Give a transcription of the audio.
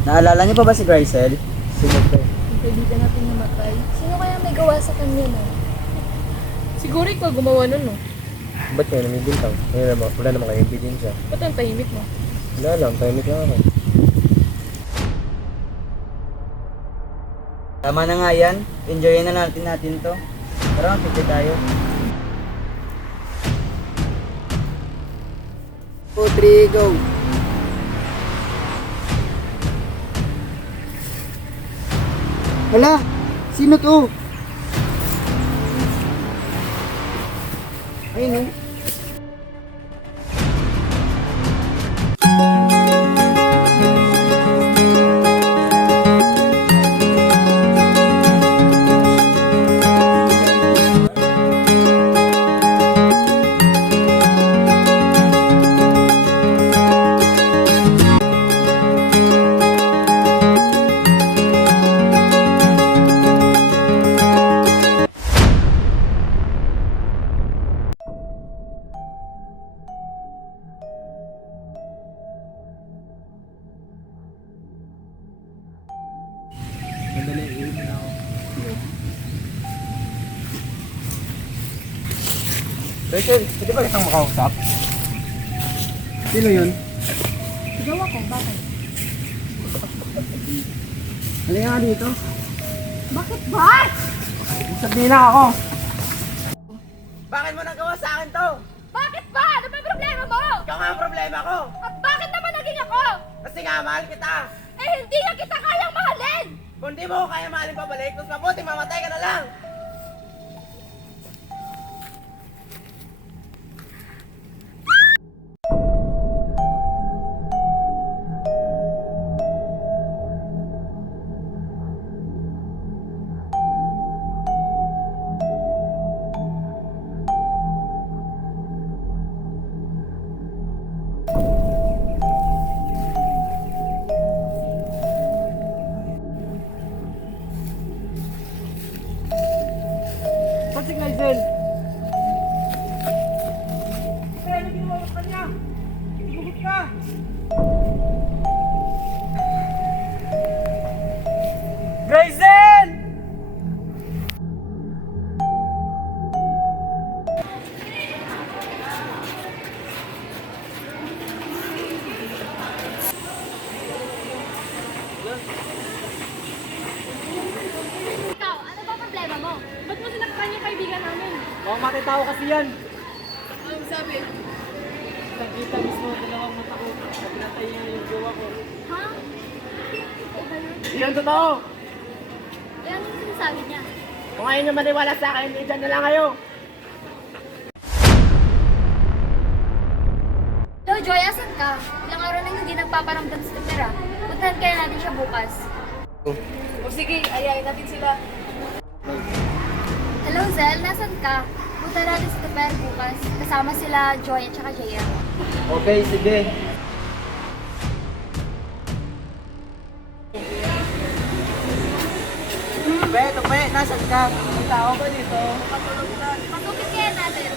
Naalala niyo pa ba si Grisel? Sino to? Yung kaibigan natin namatay. Sino kaya may gawa sa kanya, no? Siguro ikaw gumawa nun, no? Ba't kayo namibintang? Wala naman kayong ebidensya. Ba't ang tahimik mo? Wala lang, tahimik lang ako. Tama na nga yan. Enjoyin na natin to. Tara, magpipit tayo. 2, 3, go! Hala! Sino to? Ayun eh. Madali, iuwi na ako. Rachel, pwede ba kitang makausap? Sino yun? Gawa ko, bakit? Halika nga dito. Bakit ba? Sabihin na ako. Bakit mo nagawa sa akin to? Bakit ba? Ano ba problema mo? Ikaw nga ang problema ko. At bakit naman naging ako? Kasi nga, mahal kita. Eh, hindi na kita kayang mahalin! Kung di mo ko kaya mahalin pabalik, mas mabuti mamatay ka na lang. Ba't si Grisel? Kaya ano ginawa mo sa kanya? Sumagot ka! Grisel! Ikaw, ano ba problema mo? Ba't mo sinaktan yung kaibigan namin? Mukhang matay tao kasi yan. Anong sabi? Nakita mismo dalawang mata ko. Pinatay niya yung jowa ko. Ha? Ito ba yun? Iyan totoo! Eh, anong sinasabi niya? Kung ayaw niyo maniwala sa akin, dyan na lang kayo. Hello, Joy, asan ka? Ilang araw na hindi nagpaparamdam sa pera. Puntahan kaya natin siya bukas. O sige, ayayin natin sila. Hello, Zel, nasan ka? Punta natin sa Teper bukas. Kasama sila Joy at saka Jaya. Okay, sige. Tupe, nasan ka? May tao ba dito? Magupit kaya natin.